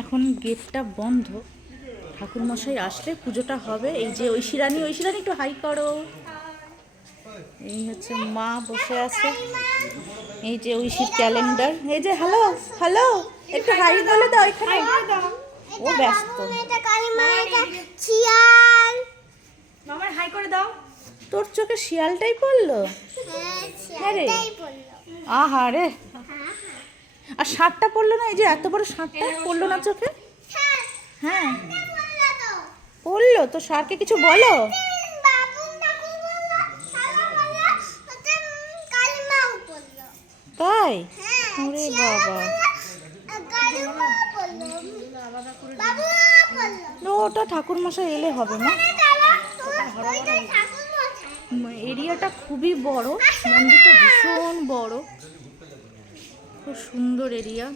এখন গেটটা বন্ধ। ঠাকুরমশাই আসলে পুজোটা হবে। এই যে ঐশিরানি ঐশিরানি একটু হাই করো। এই হচ্ছে মা বসে আছে। এই যে ঐশির ক্যালেন্ডার এই যে হ্যালো হ্যালো একটু হাই বলে দাও এখানে। ও ব্যস্ত। এটা কালিমা এটা শিয়াল। মামার হাই করে দাও। তোর চোখে শিয়ালটাই পড়ল? হ্যাঁ হ্যাঁ রে। আহা রে। আর শার্টটা পড়ল না? এই যে এত বড় শার্টটা পড়ল না চোখে? হ্যাঁ হ্যাঁ। তো। পড়ল? তো স্যারকে কিছু বলো? তাই? হ্যাঁ ওরে বাবা। ওটা ঠাকুর মশাই এলে হবে না। এরিয়াটা খুবই বড় মন্দিরটা ভীষণ বড় খুব সুন্দর এরিয়া।